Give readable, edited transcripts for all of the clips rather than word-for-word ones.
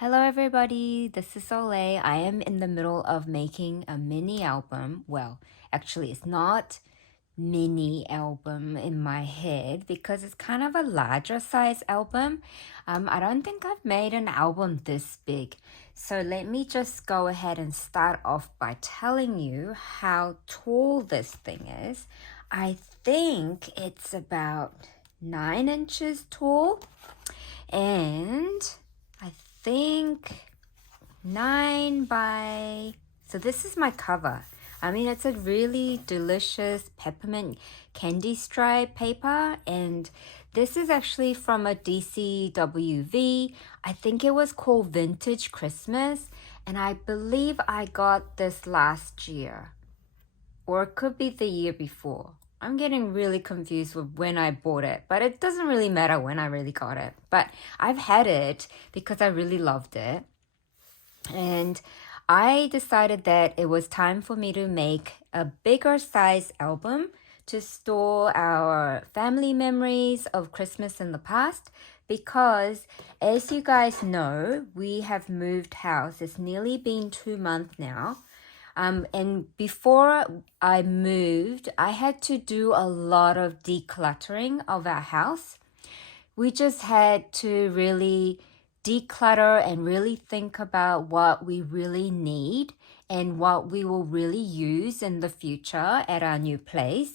Hello everybody, this is Solae. I am in the middle of making a mini album. Well, actually it's not mini album in my head because it's kind of a larger size album. I don't think I've made an album this big. So let me just go ahead and start off by telling you how tall this thing is. I think it's about 9 inches tall and I think 9 by... So this is my cover. I mean, it's a really delicious peppermint candy stripe paper, and this is actually from a DCWV. I think it was called Vintage Christmas, and I believe I got this last year, or it could be the year before. I'm getting really confused with when I bought it, but it doesn't really matter when I really got it. But I've had it because I really loved it. And I decided that it was time for me to make a bigger size album to store our family memories of Christmas in the past because, as you guys know, we have moved house. It's nearly been 2 months now. And before I moved, I had to do a lot of decluttering of our house. We just had to really declutter and really think about what we really need and what we will really use in the future at our new place.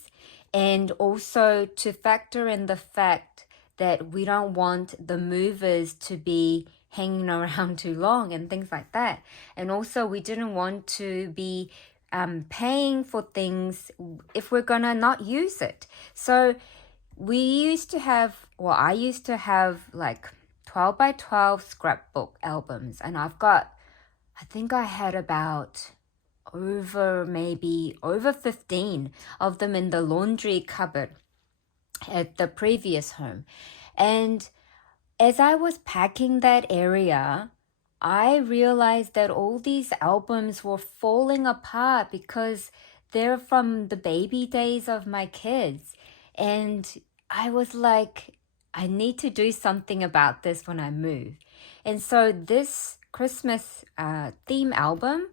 And also to factor in the fact that we don't want the movers to be hanging around too long and things like that. And also we didn't want to be paying for things if we're gonna not use it. So we used to have, well, I used to have like 12 by 12 scrapbook albums, and I think I had about maybe over 15 of them in the laundry cupboard at the previous home. And as I was packing that area, I realized that all these albums were falling apart because they're from the baby days of my kids. And I was like, I need to do something about this when I move. And so this Christmas theme album,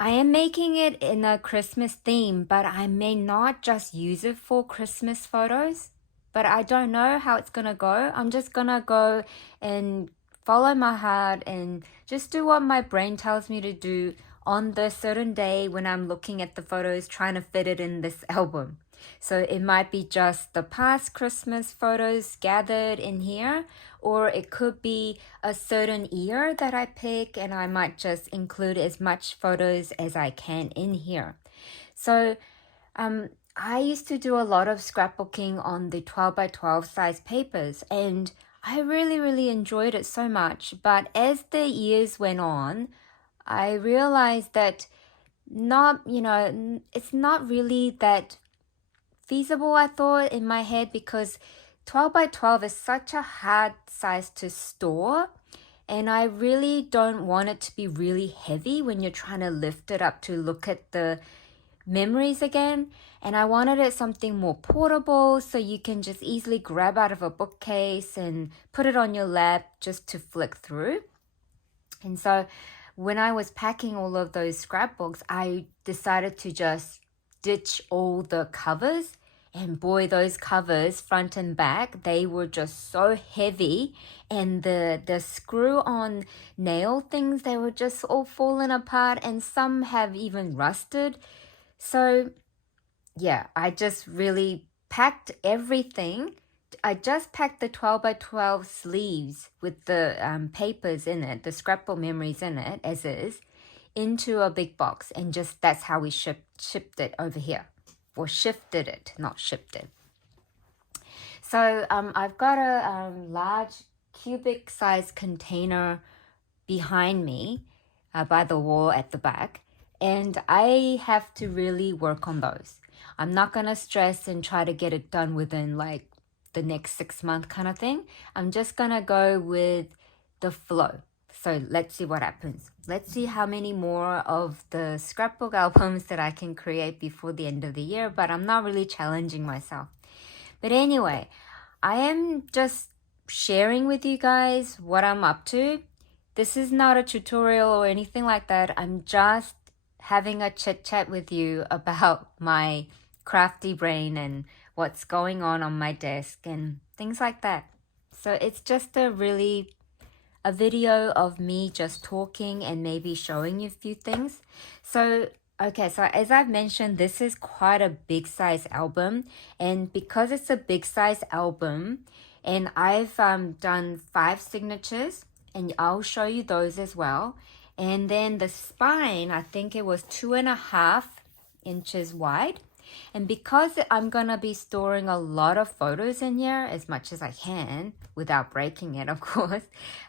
I am making it in a Christmas theme, but I may not just use it for Christmas photos. But I don't know how it's gonna go. I'm just gonna go and follow my heart and just do what my brain tells me to do on the certain day when I'm looking at the photos, trying to fit it in this album. So it might be just the past Christmas photos gathered in here, or it could be a certain year that I pick and I might just include as much photos as I can in here. So I used to do a lot of scrapbooking on the 12 by 12 size papers, and I really, really enjoyed it so much. But as the years went on, I realized that it's not really that feasible, I thought, in my head, because 12 by 12 is such a hard size to store. And I really don't want it to be really heavy when you're trying to lift it up to look at the memories again. And I wanted it something more portable so you can just easily grab out of a bookcase and put it on your lap just to flick through. And so when I was packing all of those scrapbooks, I decided to just ditch all the covers. And boy, those covers, front and back, they were just so heavy. And the screw-on nail things, they were just all falling apart, and some have even rusted. So yeah, I just really packed everything. I just packed the 12 by 12 sleeves with the papers in it, the scrapbook memories in it, as is, into a big box. And just that's how we shipped it over here. Or shifted it, not shipped it. So I've got a large cubic size container behind me by the wall at the back. And I have to really work on those. I'm not going to stress and try to get it done within like the next 6 month kind of thing. I'm just going to go with the flow. So let's see what happens. Let's see how many more of the scrapbook albums that I can create before the end of the year, but I'm not really challenging myself. But anyway, I am just sharing with you guys what I'm up to. this is not a tutorial or anything like that. I'm just having a chit chat with you about my crafty brain and what's going on my desk and things like that. So it's just a video of me just talking and maybe showing you a few things. So, okay, so as I've mentioned, this is quite a big size album. And because it's a big size album, and I've done 5 signatures, and I'll show you those as well. And then the spine, I think it was 2.5 inches wide. And because I'm going to be storing a lot of photos in here, as much as I can, without breaking it, of course,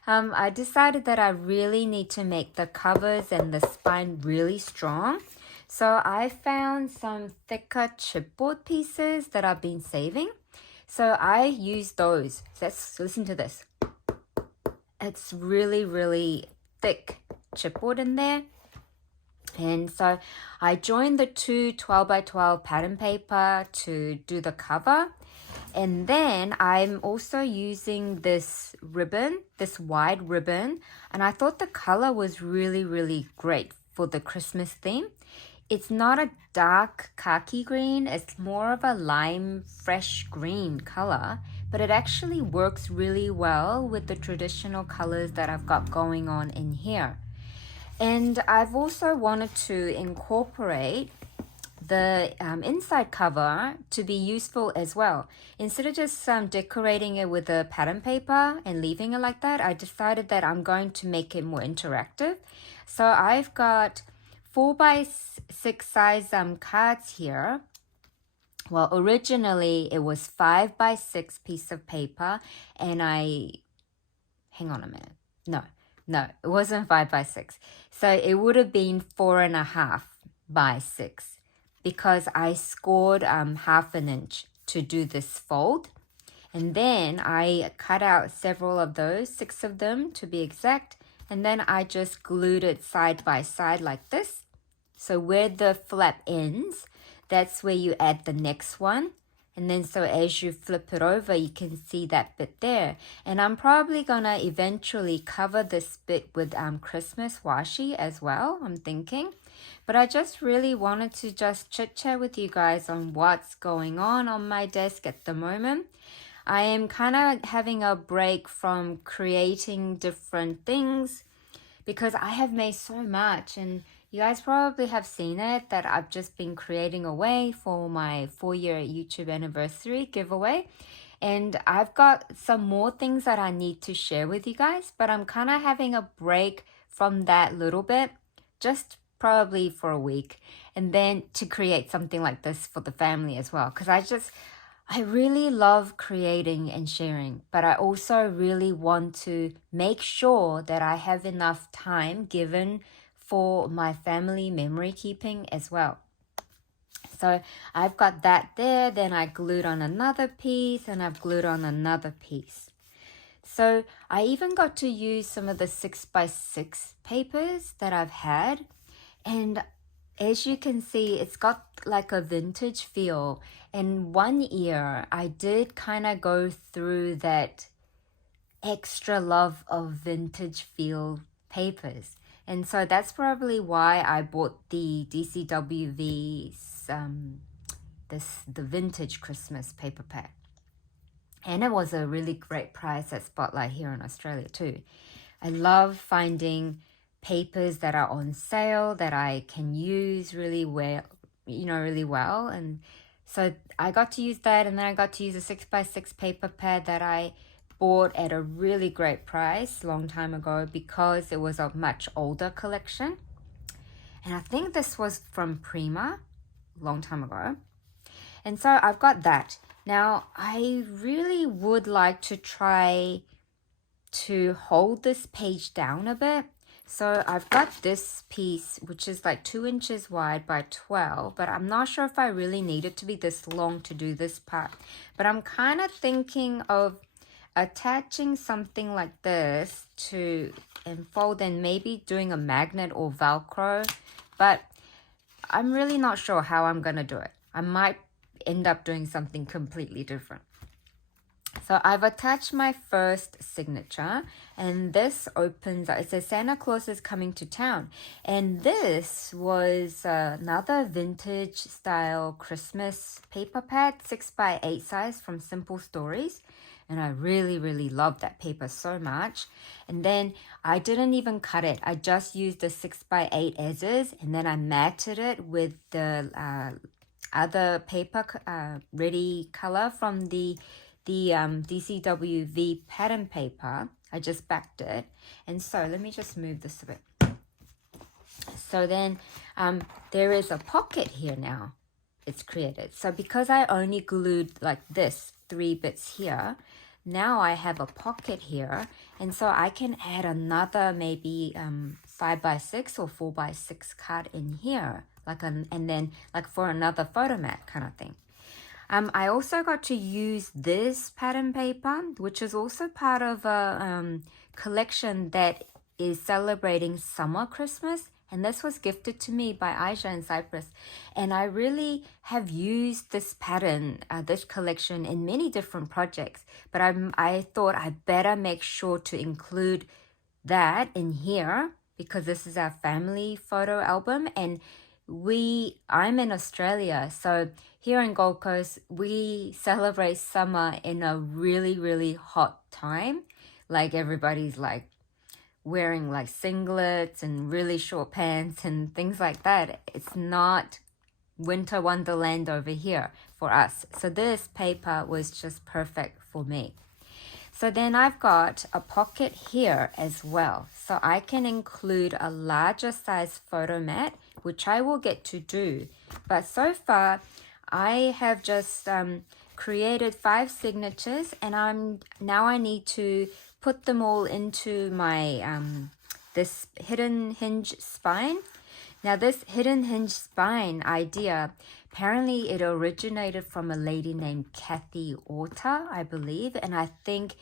I decided that I really need to make the covers and the spine really strong. So I found some thicker chipboard pieces that I've been saving. So I use those. Let's listen to this. It's really, really thick chipboard in there. And so I joined the two 12 by 12 pattern paper to do the cover. And then I'm also using this ribbon, this wide ribbon. And I thought the color was really, really great for the Christmas theme. It's not a dark khaki green. It's more of a lime fresh green color. But it actually works really well with the traditional colors that I've got going on in here. And I've also wanted to incorporate the inside cover to be useful as well. Instead of just decorating it with a pattern paper and leaving it like that, I decided that I'm going to make it more interactive. So I've got 4x6 size cards here. Well, originally it was 5x6 piece of paper, and hang on a minute. No, it wasn't 5x6. So it would have been 4.5x6 because I scored 1/2 inch to do this fold. And then I cut out several of those, 6 of them to be exact. And then I just glued it side by side like this. So where the flap ends, that's where you add the next one. And then so as you flip it over, you can see that bit there. And I'm probably gonna eventually cover this bit with Christmas washi as well, I'm thinking. But I just really wanted to just chit chat with you guys on what's going on my desk at the moment. I am kind of having a break from creating different things because I have made so much, and you guys probably have seen it that I've just been creating away for my 4-year YouTube anniversary giveaway. And I've got some more things that I need to share with you guys, but I'm kind of having a break from that little bit, just probably for a week, and then to create something like this for the family as well. Because I really love creating and sharing, but I also really want to make sure that I have enough time given for my family memory keeping as well. So I've got that there, then I glued on another piece, and I've glued on another piece. So I even got to use some of the 6x6 papers that I've had, and as you can see, it's got like a vintage feel. And one year I did kind of go through that extra love of vintage feel papers. And so that's probably why I bought the DCWV's the vintage Christmas paper pack. And it was a really great price at Spotlight here in Australia too. I love finding papers that are on sale that I can use really well, and so I got to use that, and then I got to use a 6x6 paper pad that I bought at a really great price a long time ago because it was a much older collection. And I think this was from Prima a long time ago. And so I've got that. Now, I really would like to try to hold this page down a bit. So I've got this piece, which is like 2 inches wide by 12, but I'm not sure if I really need it to be this long to do this part. But I'm kind of thinking of attaching something like this to enfold and maybe doing a magnet or Velcro, but I'm really not sure how I'm going to do it. I might end up doing something completely different. So I've attached my first signature, and this opens, it says Santa Claus is coming to town. And this was another vintage style Christmas paper pad, 6x8 size from Simple Stories. And I really, really love that paper so much. And then I didn't even cut it. I just used the 6x8 as is, and then I matted it with the other paper, ready color from the DCWV pattern paper. I just backed it. And so let me just move this a bit. So then there is a pocket here now. It's created. So because I only glued like this 3 bits here, now I have a pocket here, and so I can add another maybe 5x6 or 4x6 card in here, and then like for another photo mat kind of thing. I also got to use this pattern paper, which is also part of a collection that is celebrating summer Christmas. And this was gifted to me by Aisha in Cyprus. And I really have used this pattern, this collection in many different projects. But I thought I better make sure to include that in here because this is our family photo album. And I'm in Australia. So here in Gold Coast, we celebrate summer in a really, really hot time. Like everybody's like wearing like singlets and really short pants and things like that. It's not winter wonderland over here for us. So this paper was just perfect for me. So then I've got a pocket here as well. So I can include a larger size photo mat, which I will get to do. But so far, I have just created 5 signatures, and I need to put them all into my this hidden hinge spine. Now this hidden hinge spine idea, apparently it originated from a lady named Kathy Orta, I believe, and I think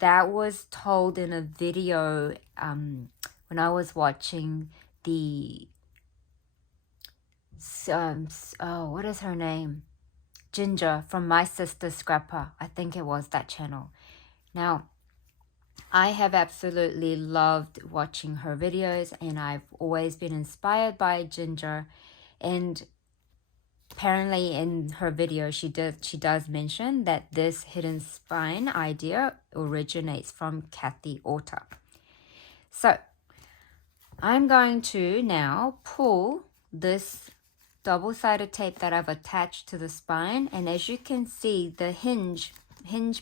that was told in a video when I was watching the what is her name? Ginger from My Sister Scrapper. I think it was that channel. Now, I have absolutely loved watching her videos, and I've always been inspired by Ginger. And apparently in her video, she does mention that this hidden spine idea originates from Kathy Orta. So I'm going to now pull this double-sided tape that I've attached to the spine, and as you can see, the hinge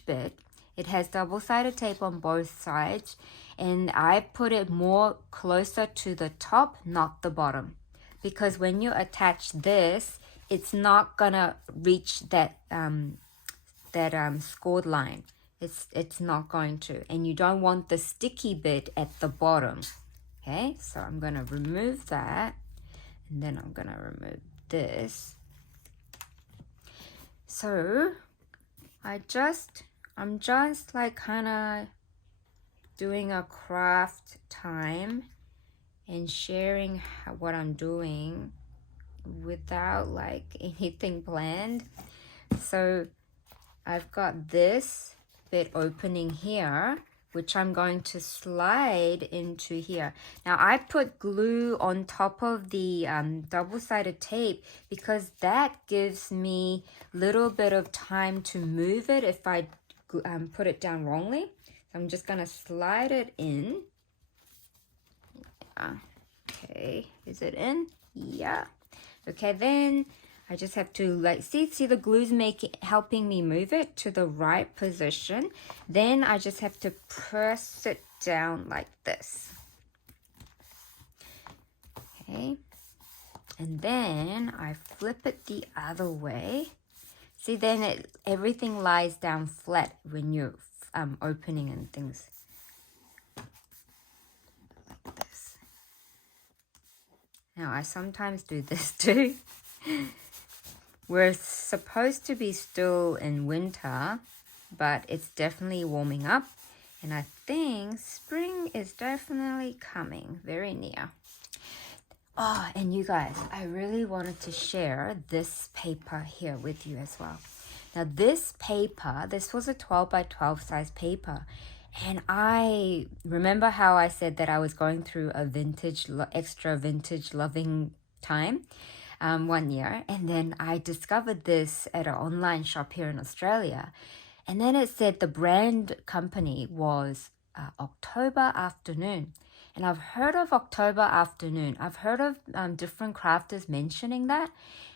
bit, it has double-sided tape on both sides, and I put it more closer to the top, not the bottom, because when you attach this, it's not gonna reach that scored line. It's not going to, and you don't want the sticky bit at the bottom. Okay, so I'm gonna remove that, and then I'm gonna remove this. So I'm just like kind of doing a craft time and sharing what I'm doing without like anything planned. So I've got this bit opening here, which I'm going to slide into here. Now I put glue on top of the double-sided tape because that gives me a little bit of time to move it if I put it down wrongly. So I'm just gonna slide it in. Yeah. Okay, is it in? Yeah. Okay, then I just have to like see the glue's helping me move it to the right position. Then I just have to press it down like this. Okay, and then I flip it the other way. See, then everything lies down flat when you're opening and things like this. Now I sometimes do this too. We're supposed to be still in winter, but it's definitely warming up. And I think spring is definitely coming very near. Oh, and you guys, I really wanted to share this paper here with you as well. Now this paper, this was a 12 by 12 size paper. And I remember how I said that I was going through a extra vintage loving time one year. And then I discovered this at an online shop here in Australia. And then it said the brand company was October Afternoon. And I've heard of October Afternoon. I've heard of different crafters mentioning that.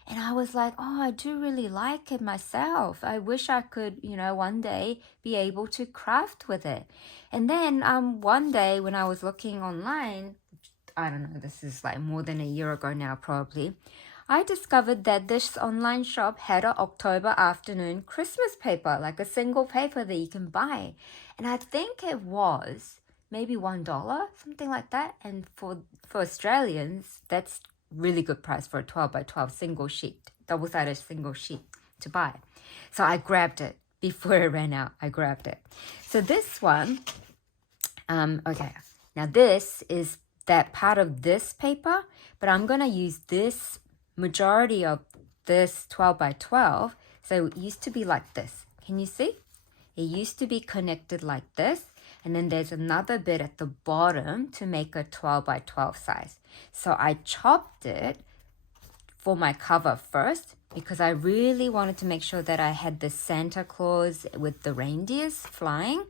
And I was like, oh, I do really like it myself. I wish I could, one day be able to craft with it. And then one day when I was looking online, I don't know, this is like more than a year ago now probably, I discovered that this online shop had an October Afternoon Christmas paper, like a single paper that you can buy. And I think it was maybe $1, something like that. And for Australians, that's really good price for a 12 by 12 single sheet, double-sided single sheet to buy. So I grabbed it before it ran out. I grabbed it. So this one, okay, now this is that part of this paper, but I'm going to use this majority of this 12 by 12. So it used to be like this. Can you see? It used to be connected like this. And then there's another bit at the bottom to make a 12 by 12 size. So I chopped it for my cover first because I really wanted to make sure that I had the Santa Claus with the reindeers flying.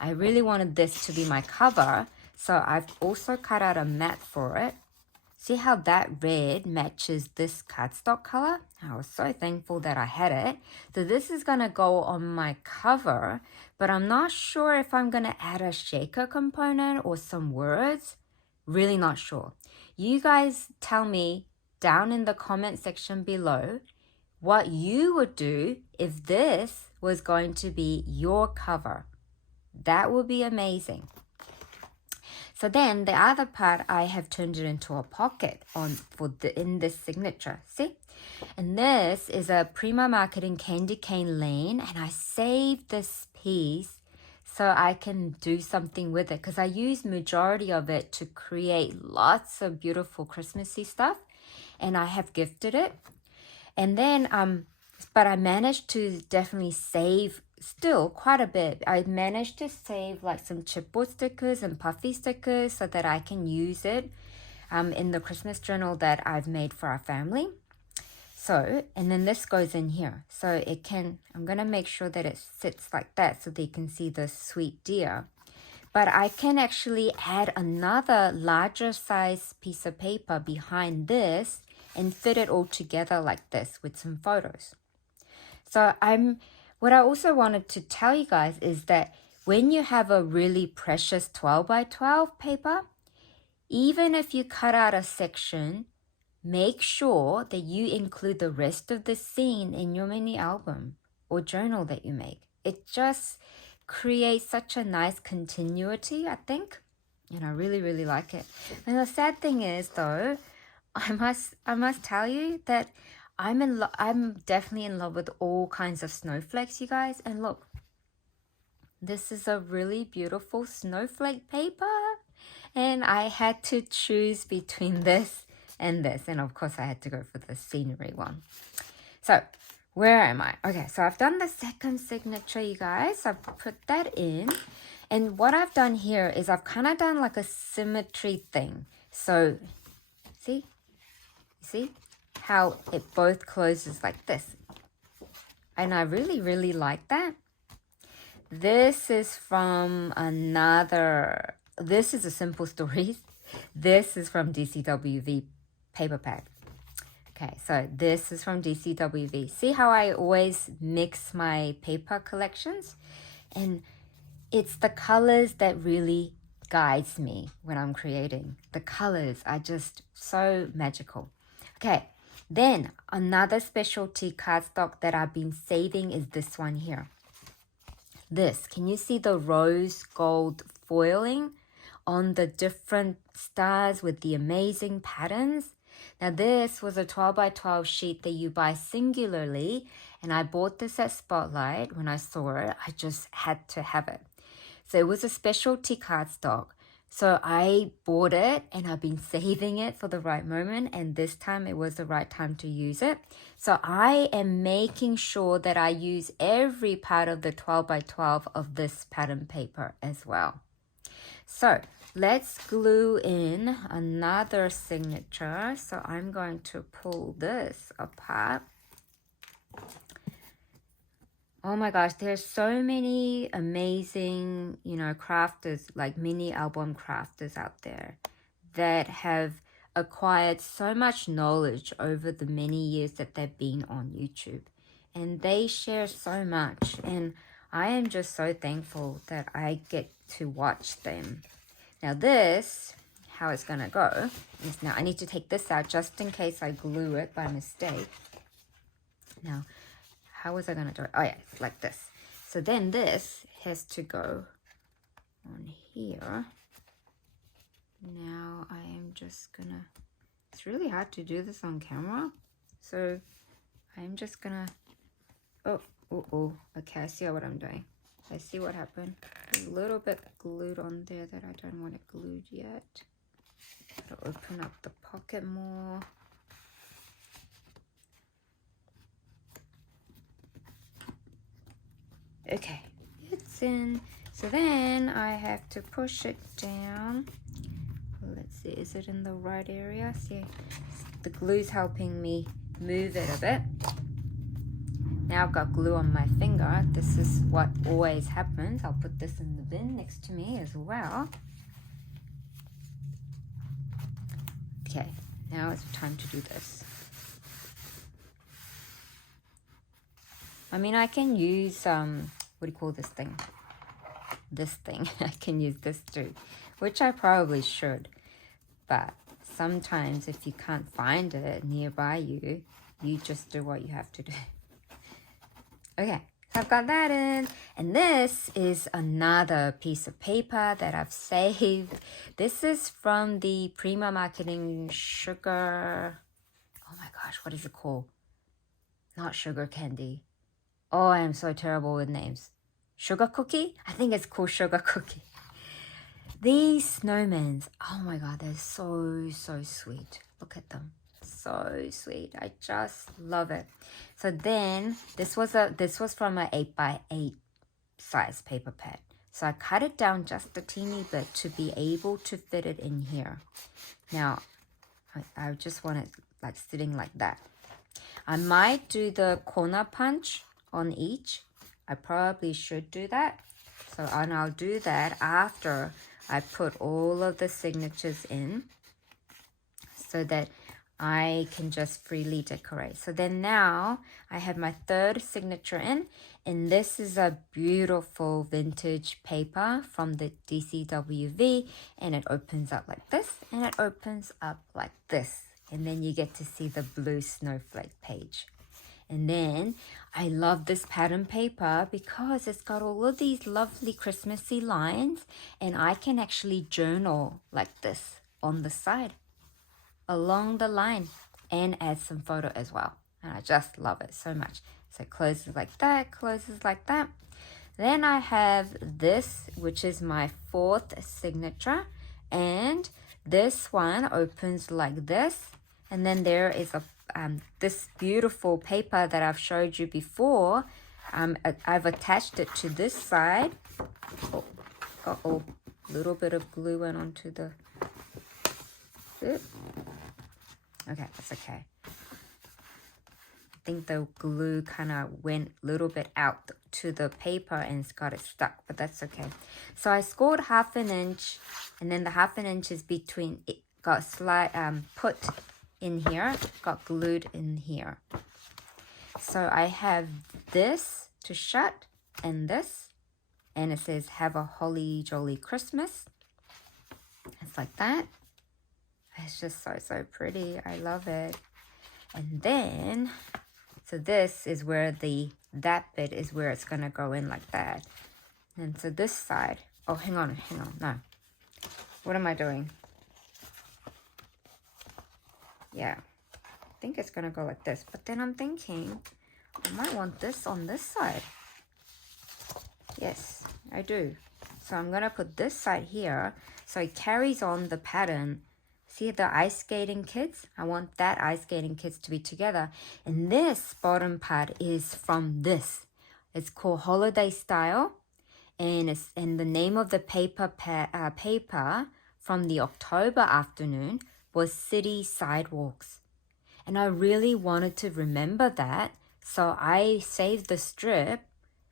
I really wanted this to be my cover. So I've also cut out a mat for it. See how that red matches this cardstock color? I was so thankful that I had it. So this is going to go on my cover, but I'm not sure if I'm going to add a shaker component or some words. Really not sure. You guys tell me down in the comment section below what you would do if this was going to be your cover. That would be amazing. So then the other part, I have turned it into a pocket in this signature. See? And this is a Prima Marketing candy cane lane. And I saved this piece so I can do something with it. Because I used majority of it to create lots of beautiful Christmassy stuff. And I have gifted it. And then, but I managed to definitely save still quite a bit. I managed to save like some chipboard stickers and puffy stickers so that I can use it in the Christmas journal that I've made for our family. So, and then this goes in here. So I'm going to make sure that it sits like that so they can see the sweet deer. But I can actually add another larger size piece of paper behind this and fit it all together like this with some photos. So what I also wanted to tell you guys is that when you have a really precious 12 by 12 paper, even if you cut out a section, make sure that you include the rest of the scene in your mini album or journal that you make. It just creates such a nice continuity, I think. And I really, really like it. And the sad thing is, though, I must tell you that I'm definitely in love with all kinds of snowflakes, you guys. And look, this is a really beautiful snowflake paper. And I had to choose between this and this. And of course, I had to go for the scenery one. So, where am I? Okay, so I've done the second signature, you guys. I've put that in. And what I've done here is I've kind of done like a symmetry thing. So, see? How it both closes like this. And I really, really like that. This is from this is a Simple Stories. This is from DCWV paper pack. Okay, so this is from DCWV. See how I always mix my paper collections? And it's the colors that really guides me when I'm creating. The colors are just so magical. Okay. Then another specialty cardstock that I've been saving is this one here. This, can you see the rose gold foiling on the different stars with the amazing patterns? Now this was a 12 by 12 sheet that you buy singularly, and I bought this at Spotlight. When I saw it, I just had to have it. So it was a specialty cardstock. So I bought it and I've been saving it for the right moment, and this time it was the right time to use it. So I am making sure that I use every part of the 12 by 12 of this pattern paper as well. So let's glue in another signature. So I'm going to pull this apart. Oh my gosh, there's so many amazing, crafters, like mini album crafters out there that have acquired so much knowledge over the many years that they've been on YouTube. And they share so much. And I am just so thankful that I get to watch them. Now this, how it's gonna go, is now I need to take this out just in case I glue it by mistake. Now, how was I gonna do it? Oh yeah, it's like this. So then this has to go on here. Now I am just gonna, it's really hard to do this on camera. So I'm just gonna, okay, I see what I'm doing. I see what happened. A little bit glued on there that I don't want it glued yet. Gotta open up the pocket more. Okay, it's in. So then I have to push it down. Let's see, is it in the right area? See, the glue's helping me move it a bit. Now I've got glue on my finger. This is what always happens. I'll put this in the bin next to me as well. Okay, now it's time to do this. I mean, I can use, what do you call this thing? This thing. I can use this too, which I probably should. But sometimes if you can't find it nearby you, you just do what you have to do. Okay, so I've got that in. And this is another piece of paper that I've saved. This is from the Prima Marketing sugar. Oh my gosh, what is it called? Not sugar candy. Oh, I am so terrible with names. Sugar cookie? I think it's called sugar cookie. These snowmen, oh my god, they're so sweet. Look at them. So sweet. I just love it. So then this was from an 8x8 size paper pad. So I cut it down just a teeny bit to be able to fit it in here. Now I just want it like sitting like that. I might do the corner punch on each. I probably should do that. So and I'll do that after I put all of the signatures in so that I can just freely decorate. So then now I have my third signature in, and this is a beautiful vintage paper from the DCWV, and it opens up like this, and it opens up like this, and then you get to see the blue snowflake page. And then I love this pattern paper because it's got all of these lovely Christmassy lines, and I can actually journal like this on the side along the line and add some photo as well. And I just love it so much. So it closes like that, closes like that. Then I have this, which is my fourth signature, and this one opens like this. And then there is a this beautiful paper that I've showed you before. I've attached it to this side. Oh, little bit of glue went onto the zip. Okay, that's okay. I think the glue kind of went a little bit out to the paper and it's got it stuck, but that's okay. So I scored 1/2 inch, and then the 1/2 inch is between it got put in here, got glued in here. So I have this to shut and this, and it says have a holly jolly Christmas. It's like that. It's just so pretty. I love it. And then, so this is where that bit is where it's gonna go in like that. And so this side, oh, hang on, no. What am I doing? Yeah, I think it's gonna go like this. But then I'm thinking, I might want this on this side. Yes, I do. So I'm gonna put this side here. So it carries on the pattern. See the ice skating kids? I want that ice skating kids to be together. And this bottom part is from this. It's called Holiday Style. And the name of the paper from the October afternoon was City Sidewalks. And I really wanted to remember that. So I saved the strip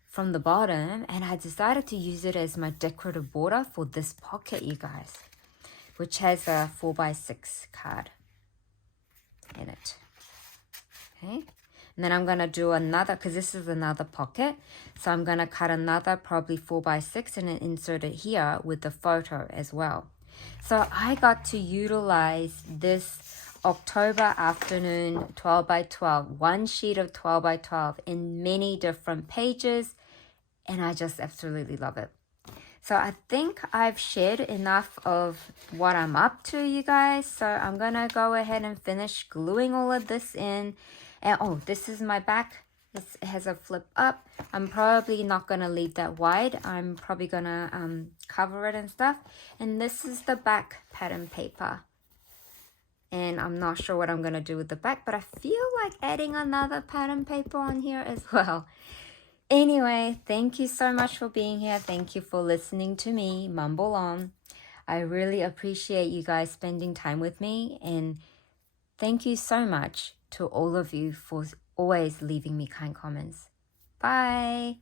from the bottom and I decided to use it as my decorative border for this pocket, you guys, which has a 4x6 card in it. Okay. And then I'm going to do another, because this is another pocket. So I'm going to cut another probably 4x6 and then insert it here with the photo as well. So I got to utilize this October afternoon 12x12, one sheet of 12x12 in many different pages. And I just absolutely love it. So I think I've shared enough of what I'm up to, you guys. So I'm going to go ahead and finish gluing all of this in. And oh, this is my back. It has a flip up. I'm probably not going to leave that wide. I'm probably going to cover it and stuff. And this is the back pattern paper. And I'm not sure what I'm going to do with the back, but I feel like adding another pattern paper on here as well. Anyway, thank you so much for being here. Thank you for listening to me mumble on. I really appreciate you guys spending time with me. And thank you so much to all of you for always leaving me kind comments. Bye.